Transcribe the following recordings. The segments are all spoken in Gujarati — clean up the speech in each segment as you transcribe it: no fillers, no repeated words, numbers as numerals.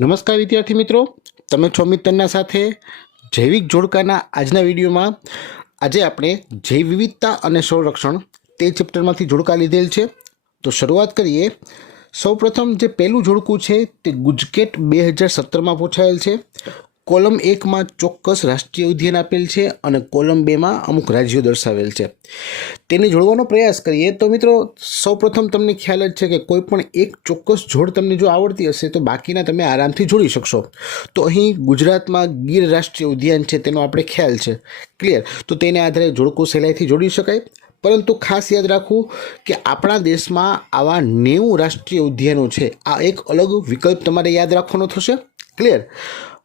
નમસ્કાર વિદ્યાર્થી મિત્રો, તમે છો મિત્રના સાથે જૈવિક જોડકાના આજના વિડીયોમાં આજે આપણે જૈવ વિવિધતા અને સંરક્ષણ તે ચેપ્ટરમાંથી જોડકા લીધેલ છે. તો શરૂઆત કરીએ. સૌપ્રથમ જે પહેલું જોડકું છે તે ગુજકેટ 2017માં પૂછાયેલ છે. કોલમ 1માં ચોક્કસ રાષ્ટ્રીય ઉદ્યાન આપેલ છે અને કોલમ 2માં અમુક રાજ્યો દર્શાવેલ છે. તેને જોડવાનો પ્રયાસ કરીએ તો મિત્રો સૌપ્રથમ તમને ખ્યાલ જ છે કે કોઈ પણ એક ચોક્કસ જોડ તમને જો આવડતી હશે તો બાકીના તમે આરામથી જોડી શકશો. તો અહીં ગુજરાતમાં ગીર રાષ્ટ્રીય ઉદ્યાન છે તેનો આપણે ખ્યાલ છે. ક્લિયર? તો તેને આધારે જોડકું સહેલાઈથી જોડી શકાય. પરંતુ ખાસ યાદ રાખવું કે આપણા દેશમાં આવા 90 રાષ્ટ્રીય ઉદ્યાનો છે. આ એક અલગ વિકલ્પ તમારે યાદ રાખવાનો થશે. ક્લિયર?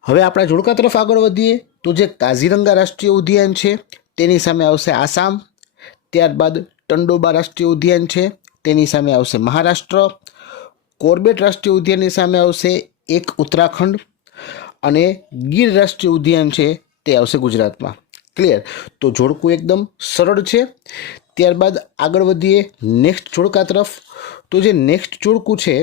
હવે આપણા જોડકા તરફ આગળ વધીએ તો જે કાઝીરંગા રાષ્ટ્રીય ઉદ્યાન છે તેની સામે આવશે આસામ. ત્યારબાદ ટંડોબા રાષ્ટ્રીય ઉદ્યાન છે તેની સામે આવશે મહારાષ્ટ્ર. કોર્બેટ રાષ્ટ્રીય ઉદ્યાનની સામે આવશે એક ઉત્તરાખંડ અને ગીર રાષ્ટ્રીય ઉદ્યાન છે તે આવશે ગુજરાતમાં. ક્લિયર? તો જોડકું એકદમ સરળ છે. ત્યારબાદ આગળ વધીએ નેક્સ્ટ જોડકા તરફ. તો જે નેક્સ્ટ જોડકું છે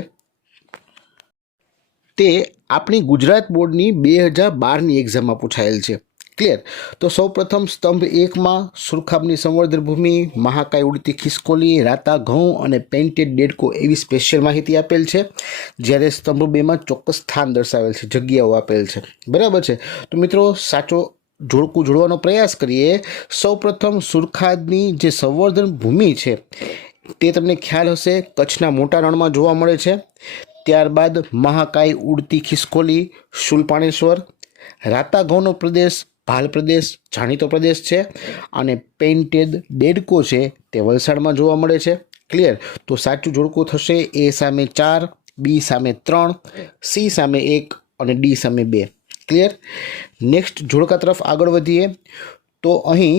તે આપણી ગુજરાત બોર્ડની 2012ની એક્ઝામમાં પૂછાયેલ છે. ક્લિયર? તો સૌપ્રથમ સ્તંભ 1માં સુરખાબની સંવર્ધન ભૂમિ, મહાકાય ઉડતી ખિસકોલી, રાતા ઘઉં અને પેઇન્ટેડ ડેડકો એવી સ્પેશિયલ માહિતી આપેલ છે. જ્યારે સ્તંભ 2માં ચોક્કસ સ્થાન દર્શાવેલ છે, જગ્યાઓ આપેલ છે. બરાબર છે? તો મિત્રો સાચો જોડકું જોડવાનો પ્રયાસ કરીએ. સૌપ્રથમ સુરખાબની જે સંવર્ધન ભૂમિ છે તે તમને ખ્યાલ હશે કચ્છના મોટા રણમાં જોવા મળે છે. ત્યારબાદ મહાકાય ઉડતી ખિસકોલી શુલપાણેશ્વર, રાતા ઘઉંનો પ્રદેશ ભાલ પ્રદેશ જાણીતો પ્રદેશ છે અને પેઇન્ટેડ ડેડકો છે તે વલસાડમાં જોવા મળે છે. ક્લિયર? તો સાચું જોડકું થશે એ સામે 4, બી સામે 3, સી સામે 1 અને ડી સામે 2. ક્લિયર? નેક્સ્ટ જોડકા તરફ આગળ વધીએ તો અહીં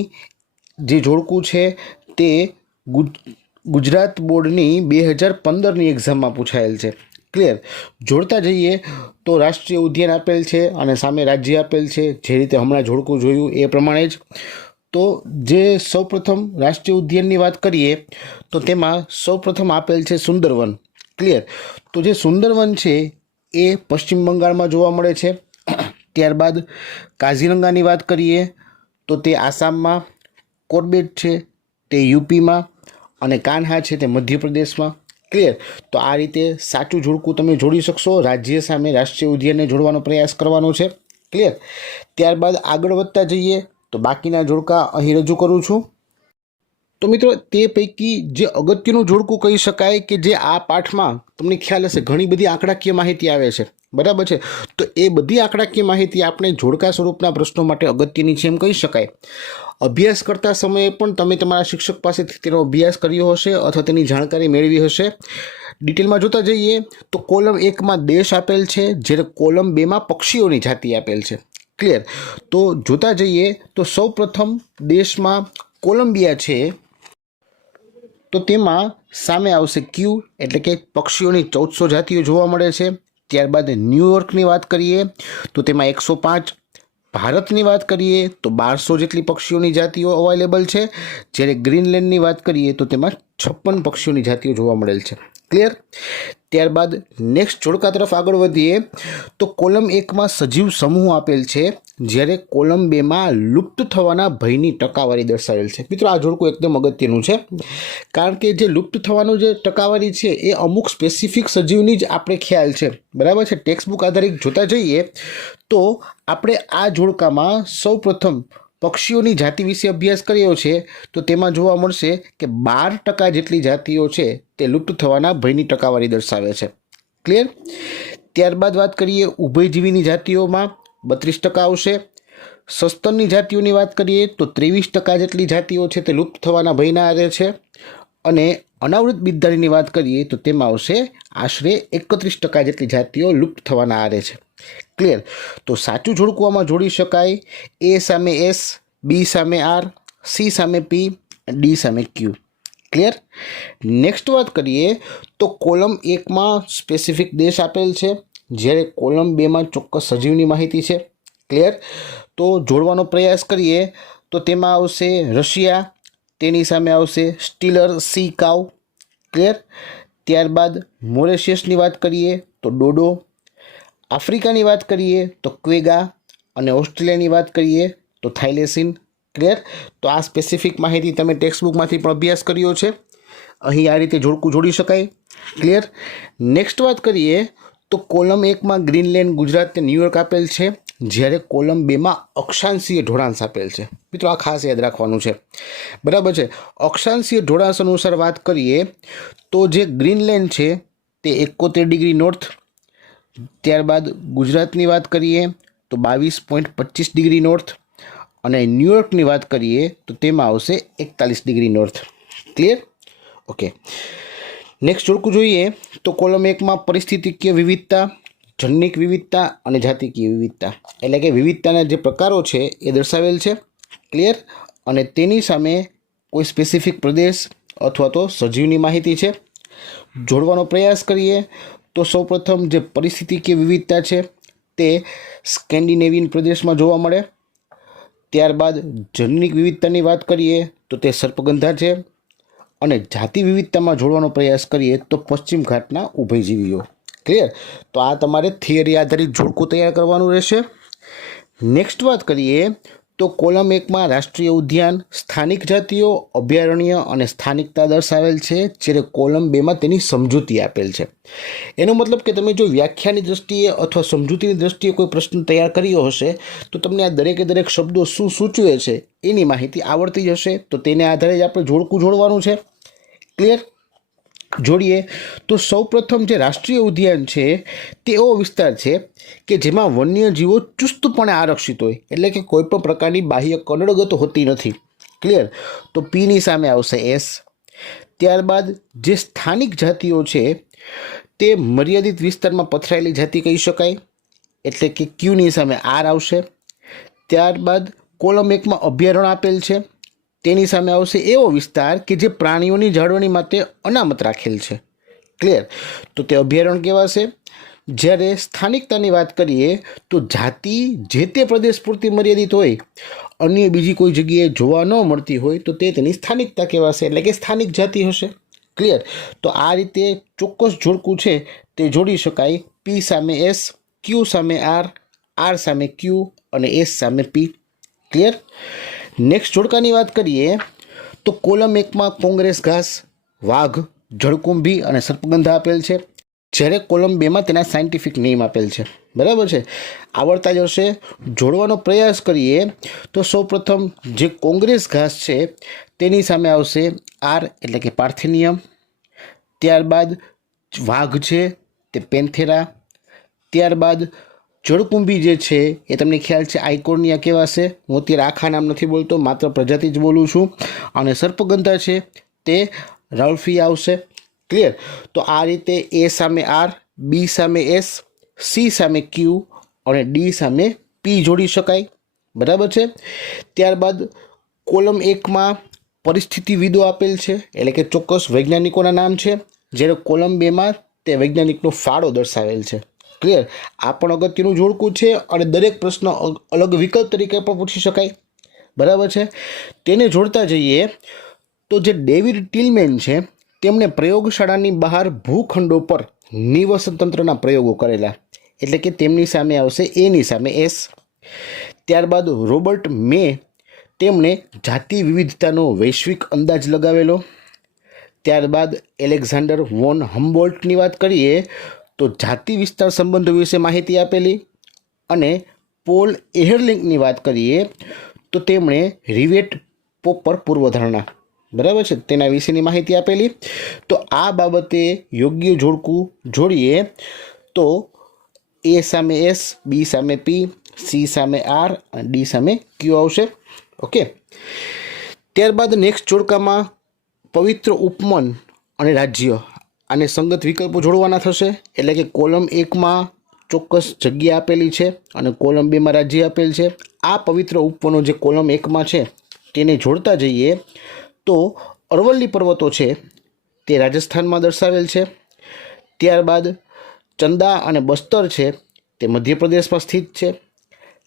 જે જોડકું છે તે ગુજરાત બોર્ડની 2015ની એક્ઝામમાં પૂછાયેલ છે. ક્લિયર? જોડતા જઈએ તો રાષ્ટ્રીય ઉદ્યાન આપેલ છે અને સામે રાજ્ય આપેલ છે, જે રીતે હમણાં જોડકું જોયું એ પ્રમાણે જ. તો જે સૌપ્રથમ રાષ્ટ્રીય ઉદ્યાનની વાત કરીએ તો તેમાં સૌપ્રથમ આપેલ છે સુંદરવન. ક્લિયર? તો જે સુંદરવન છે એ પશ્ચિમ બંગાળમાં જોવા મળે છે. ત્યારબાદ કાઝીરંગાની વાત કરીએ તો તે આસામમાં, કોર્બેટ છે તે યુપીમાં અને કાન્હા છે તે મધ્યપ્રદેશમાં. ક્લિયર? તો આ રીતે સાચું જોડકું તમે જોડી શકશો. રાજ્ય સામે રાષ્ટ્રીય ઉદ્યાનને જોડવાનો પ્રયાસ કરવાનો છે. ક્લિયર? ત્યારબાદ આગળ વધતા જઈએ તો બાકીના જોડકા અહીં રજૂ કરું છું. તો મિત્રો તે પૈકી જે અગત્યનું જોડકું કહી શકાય કે જે આ પાઠમાં તમને ખ્યાલ હશે ઘણી બધી આંકડાકીય માહિતી આવે છે. બરાબર છે? તો એ બધી આંકડાકીય માહિતી આપણે જોડકા સ્વરૂપના પ્રશ્નો માટે અગત્યની છે એમ કહી શકાય. અભ્યાસ કરતા સમયે પણ તમે તમારા શિક્ષક પાસેથી તેનો અભ્યાસ કર્યો હશે અથવા તેની જાણકારી મેળવી હશે. ડિટેલમાં જોતા જઈએ તો કોલમ 1માં દેશ આપેલ છે, જ્યારે કોલમ 2માં પક્ષીઓની જાતિ આપેલ છે. ક્લિયર? તો જોતા જઈએ તો સૌપ્રથમ દેશમાં કોલંબિયા છે તો તેમાં સામે આવશે ક્યુ એટલે કે પક્ષીઓની 1400 જાતિઓ જોવા મળે છે. ત્યારબાદ ન્યૂયોર્કની વાત કરીએ તો તેમાં 105, ભારતની વાત કરીએ તો 1200 જેટલી પક્ષીઓની જાતિઓ અવેલેબલ છે. જ્યારે ગ્રીનલેન્ડની વાત કરીએ તો તેમાં 56 પક્ષીઓની જાતિઓ જોવા મળેલ છે. ક્લિયર? ત્યારબાદ નેક્સ્ટ જોડકા તરફ આગળ વધીએ તો કોલમ 1માં સજીવ સમૂહ આપેલ છે, જ્યારે કોલમ 2માં લુપ્ત થવાના ભયની ટકાવારી દર્શાવેલ છે. મિત્રો આ જોડકું એકદમ અગત્યનું છે, કારણ કે જે લુપ્ત થવાનું જે ટકાવારી છે એ અમુક સ્પેસિફિક સજીવની જ આપણે ખ્યાલ છે. બરાબર છે? ટેક્સ્ટબુક આધારિત જોતા જઈએ તો આપણે આ જોડકામાં સૌપ્રથમ પક્ષીઓની જાતિ વિશે અભ્યાસ કર્યો છે તો તેમાં જોવા મળશે કે 12% જેટલી જાતિઓ છે તે લુપ્ત થવાના ભયની ટકાવારી દર્શાવે છે. ક્લિયર? ત્યારબાદ વાત કરીએ ઉભયજીવીની જાતિઓમાં 32% આવશે. સસ્તનની જાતિઓની વાત કરીએ તો 23% જેટલી જાતિઓ છે તે લુપ્ત થવાના ભયના આરે છે. અને અનાવૃત બિદદારીની વાત કરીએ તો તેમાં આવશે આશરે 31% જેટલી જાતિઓ લુપ્ત થવાના આરે છે. ક્લિયર? તો સાચું જોડકું આમાં જોડી શકાય એ સામે એસ, બી સામે આર, સી સામે પી, ડી સામે ક્યુ. ક્લિયર? નેક્સ્ટ વાત કરીએ તો કોલમ 1માં સ્પેસિફિક દેશ આપેલ છે, જ્યારે કોલમ 2માં ચોક્કસ સજીવની માહિતી છે. ક્લિયર? તો જોડવાનો પ્રયાસ કરીએ તો તેમાં આવશે રશિયા, તેની સામે આવશે સ્ટીલર સી કાઉ. ક્લિયર? ત્યારબાદ મોરેશિયસની વાત કરીએ તો ડોડો, आफ्रिकानी बात करिए तो क्वेगा અને ઓસ્ટ્રેલિયાની વાત કરીએ તો થાઇલેસિન। ક્લિયર? તો આ સ્પેસિફિક માહિતી તમે ટેક્સ્ટબુકમાંથી પણ અભ્યાસ કર્યો છે। અહીં આ રીતે જોડકું જોડી શકાય। ક્લિયર? નેક્સ્ટ વાત કરીએ તો કોલમ 1માં ગ્રીનલેન્ડ, ગુજરાત ને ન્યુયોર્ક આપેલ છે, જ્યારે કોલમ 2માં અક્ષાંશીય ઢોળાંશ આપેલ છે। મિત્રો આ ખાસ યાદ રાખવાનું છે, બરાબર છે। અક્ષાંશીય ઢોળાંશ અનુસાર વાત કરીએ તો જે ગ્રીનલેન્ડ છે તે 71 ડિગ્રી નોર્થ, ત્યારબાદ ગુજરાતની વાત કરીએ તો 22.25 ડિગ્રી નોર્થ, અને ન્યુયોર્કની વાત કરીએ તો તેમાં આવશે 41 degree north. Clear? Okay, next જોડકું જોઈએ તો કોલમ 1માં પરિસ્થિતિકીય વિવિધતા, જનનિક વિવિધતા અને જાતિકીય વિવિધતા, એટલે કે વિવિધતાના જે પ્રકારો છે એ દર્શાવેલ છે। ક્લિયર? અને તેની સામે કોઈ સ્પેસિફિક પ્રદેશ અથવા તો સજીવની માહિતી છે। જોડવાનો પ્રયાસ કરીએ તો સૌપ્રથમ જે પરિસ્થિતિકીય વિવિધતા છે તે સ્કેન્ડિનેવિયન પ્રદેશમાં જોવા મળે। ત્યારબાદ જનનિક વિવિધતાની વાત કરીએ તો તે સર્પગંધા છે, અને જાતિ વિવિધતામાં જોડવાનો પ્રયાસ કરીએ તો પશ્ચિમ ઘાટના ઉભયજીવીઓ। ક્લિયર? તો આ તમારે થિયરી આધારિત જોડકું તૈયાર કરવાનું રહેશે। નેક્સ્ટ વાત કરીએ તો કોલમ 1માં રાષ્ટ્રીય ઉદ્યાન, સ્થાનિક જાતિઓ, અભયારણ્ય અને સ્થાનિકતા દર્શાવેલ છે, જ્યારે કોલમ 2માં તેની સમજૂતી આપેલ છે। એનો મતલબ કે તમે જો વ્યાખ્યાની દ્રષ્ટિએ અથવા સમજૂતીની દ્રષ્ટિએ કોઈ પ્રશ્ન તૈયાર કર્યો હશે તો તમને આ દરેકે દરેક શબ્દો શું સૂચવે છે એની માહિતી આવડતી જશે, તો તેને આધારે જ આપણે જોડકું જોડવાનું છે। ક્લિયર? જોડીએ તો સૌપ્રથમ જે રાષ્ટ્રીય ઉદ્યાન છે તે એવો વિસ્તાર છે કે જેમાં વન્યજીવો ચુસ્તપણે આરક્ષિત હોય, એટલે કે કોઈ પણ પ્રકારની બાહ્ય કનડગત હોતી નથી। ક્લિયર? તો પીની સામે આવશે એસ। ત્યારબાદ જે સ્થાનિક જાતિઓ છે તે મર્યાદિત વિસ્તારમાં પથરાયેલી જાતિ કહી શકાય, એટલે કે ક્યુની સામે આર આવશે। ત્યારબાદ કોલમ 1માં અભયારણ્ય આપેલ છે, તેની સામે આવશે એવો વિસ્તાર કે જે પ્રાણીઓની જાળવણી માટે અનામત રાખેલ છે। ક્લિયર? તો તે અભયારણ્ય કહેવાશે। જ્યારે સ્થાનિકતાની વાત કરીએ તો જાતિ જે તે પ્રદેશ પૂરતી મર્યાદિત હોય, અન્ય બીજી કોઈ જગ્યાએ જોવા ન મળતી હોય તો તે તેની સ્થાનિકતા કહેવાશે, એટલે કે સ્થાનિક જાતિ હશે। ક્લિયર? તો આ રીતે ચોક્કસ જોડકું છે તે જોડી શકાય। પી સામે એસ, ક્યુ સામે આર સામે ક્યુ અને એસ સામે પી। ક્લિયર? નેક્સ્ટ જોડકાની વાત કરીએ તો કોલમ 1માં કોંગ્રેસ ઘાસ, વાઘ, જળકુંભી અને સર્પગંધા આપેલ છે, જ્યારે કોલમ 2માં તેના સાયન્ટિફિક નેમ આપેલ છે। બરાબર છે? આવડતા જ હશે। જોડવાનો પ્રયાસ કરીએ તો સૌપ્રથમ જે કોંગ્રેસ ઘાસ છે તેની સામે આવશે આર, એટલે કે પાર્થેનિયમ। ત્યારબાદ વાઘ છે તે પેન્થેરા। ત્યારબાદ જળકુંભી જે છે એ તમને ખ્યાલ છે આઇકોનિયા કહેવાશે। હું અત્યારે આખા નામ નથી બોલતો, માત્ર પ્રજાતિ જ બોલું છું। અને સર્પગંધા છે તે રાલ્ફી આવશે। ક્લિયર? તો આ રીતે એ સામે આર, બી સામે એસ, સી સામે ક્યુ અને ડી સામે પી જોડી શકાય। બરાબર છે? ત્યારબાદ કોલમ 1માં પરિસ્થિતિવિદો આપેલ છે, એટલે કે ચોક્કસ વૈજ્ઞાનિકોના નામ છે, જ્યારે કોલમ 2માં તે વૈજ્ઞાનિકનો ફાળો દર્શાવેલ છે। ક્લિયર? આ પણ અગત્યનું જોડકું છે અને દરેક પ્રશ્ન અલગ વિકલ્પ તરીકે પણ પૂછી શકાય। બરાબર છે? તેને જોડતા જઈએ તો જે ડેવિડ ટિલમેન છે તેમણે પ્રયોગશાળાની બહાર ભૂખંડો પર નિવસન તંત્રના પ્રયોગો કરેલા, એટલે કે તેમની સામે આવશે એની સામે એસ। ત્યારબાદ રોબર્ટ મે તેમણે જાતિ વિવિધતાનો વૈશ્વિક અંદાજ લગાવેલો। ત્યારબાદ એલેક્ઝાન્ડર વોન હમ્બોલ્ટની વાત કરીએ તો જાતિ વિસ્તાર સંબંધો વિશે માહિતી આપેલી, અને પોલ એહરલિંકની વાત કરીએ તો તેમણે રિવેટ પોપર પૂર્વધારણા, બરાબર છે, તેના વિશેની માહિતી આપેલી। તો આ બાબતે યોગ્ય જોડકું જોડીએ તો એ સામે એસ, બી સામે પી, સી સામે આર અને ડી સામે ક્યુ આવશે। ઓકે, ત્યારબાદ નેક્સ્ટ જોડકામાં પવિત્ર ઉપમન અને રાજ્ય આને સંગત વિકલ્પો જોડવાના થશે, એટલે કે કોલમ 1માં ચોક્કસ જગ્યા આપેલી છે અને કોલમ 2માં રાજ્ય આપેલ છે। આ પવિત્ર ઉપવનો જે કોલમ 1માં છે તેને જોડતા જઈએ તો અરવલ્લી પર્વતો છે તે રાજસ્થાનમાં દર્શાવેલ છે। ત્યારબાદ ચંદા અને બસ્તર છે તે મધ્યપ્રદેશમાં સ્થિત છે।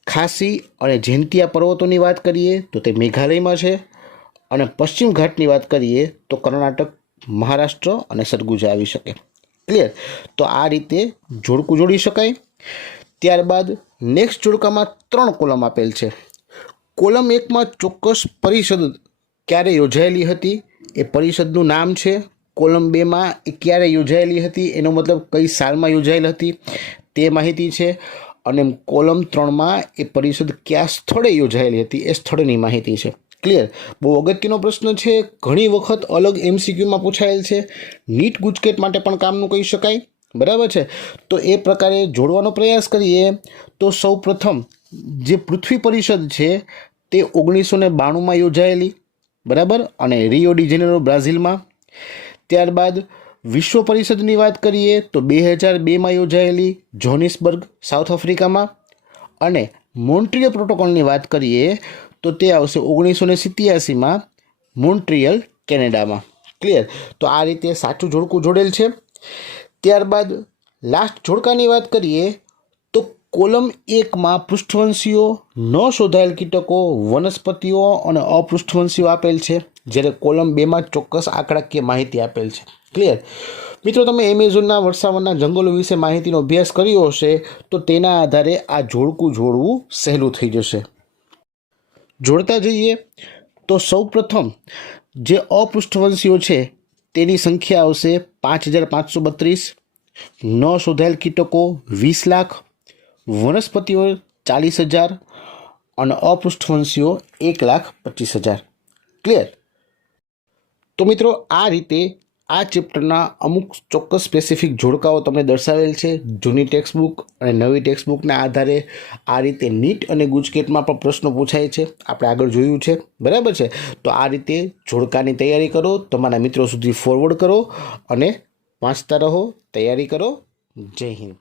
ખાસી અને જૈંતિયા પર્વતોની વાત કરીએ તો તે મેઘાલયમાં છે, અને પશ્ચિમ ઘાટની વાત કરીએ તો કર્ણાટક, મહારાષ્ટ્ર અને સરગુજા આવી શકે। ક્લિયર? તો આ રીતે જોડકું જોડી શકાય। ત્યારબાદ નેક્સ્ટ જોડકામાં 3 કોલમ આપેલ છે. કોલમ 1માં ચોક્કસ પરિષદ ક્યારે યોજાયેલી હતી એ પરિષદનું નામ છે. કોલમ 2માં એ ક્યારે યોજાયેલી હતી એનો મતલબ કઈ સાલમાં યોજાયેલી હતી તે માહિતી છે. અને કોલમ 3માં એ પરિષદ કયા સ્થળે યોજાયેલી હતી એ સ્થળની માહિતી છે. ક્લિયર? બહુ અગત્યનો પ્રશ્ન છે, ઘણી વખત અલગ MCQમાં પૂછાયેલ છે, નીટ ગુજકેટ માટે પણ કામનું કહી શકાય. બરાબર છે? તો એ પ્રકારે જોડવાનો પ્રયાસ કરીએ તો સૌ પ્રથમ જે પૃથ્વી પરિષદ છે તે 1992માં યોજાયેલી, બરાબર, અને રિયો ડી જેનેરો બ્રાઝિલમાં. ત્યારબાદ વિશ્વ પરિષદની વાત કરીએ તો 2002માં યોજાયેલી જોહાનિસબર્ગ સાઉથ આફ્રિકામાં. અને મોન્ટ્રિયલ પ્રોટોકોલની વાત કરીએ તો તે આવશે 1987માં મોન્ટ્રિયલ કેનેડામાં. ક્લિયર? તો આ રીતે સાચું જોડકું જોડેલ છે. ત્યારબાદ લાસ્ટ જોડકાની વાત કરીએ તો કોલમ 1માં પૃષ્ઠવંશીઓ, ન શોધાયેલ કીટકો, વનસ્પતિઓ અને અપૃષ્ઠવંશીઓ આપેલ છે, જ્યારે કોલમ 2માં ચોક્કસ આંકડાકીય માહિતી આપેલ છે. ક્લિયર? મિત્રો, તમે એમેઝોનના વર્ષાવનના જંગલો વિશે માહિતીનો અભ્યાસ કર્યો હશે તો તેના આધારે આ જોડકું જોડવું સહેલું થઈ જશે. જોડતા જઈએ તો સૌ પ્રથમ જે અપૃષ્ઠવંશીઓ છે તેની સંખ્યા આવશે 5532, ન શોધાયેલ કીટકો 20 લાખ, વનસ્પતિઓ 40,000 અને અપૃષ્ઠવંશીઓ 1,25,000. ક્લિયર? તો મિત્રો, આ રીતે આ ચેપ્ટરના અમુક ચોક્કસ સ્પેસિફિક જોડકાઓ તમને દર્શાવેલ છે. જૂની ટેક્સ્ટબુક અને નવી ટેક્સ્ટબુકના આધારે આ રીતે નીટ અને ગુજકેટમાં પણ પ્રશ્નો પૂછાય છે, આપણે આગળ જોયું છે. બરાબર છે? તો આ રીતે જોડકાની તૈયારી કરો, તમારા મિત્રો સુધી ફોરવર્ડ કરો અને વાંચતા રહો, તૈયારી કરો. જય હિન્દ.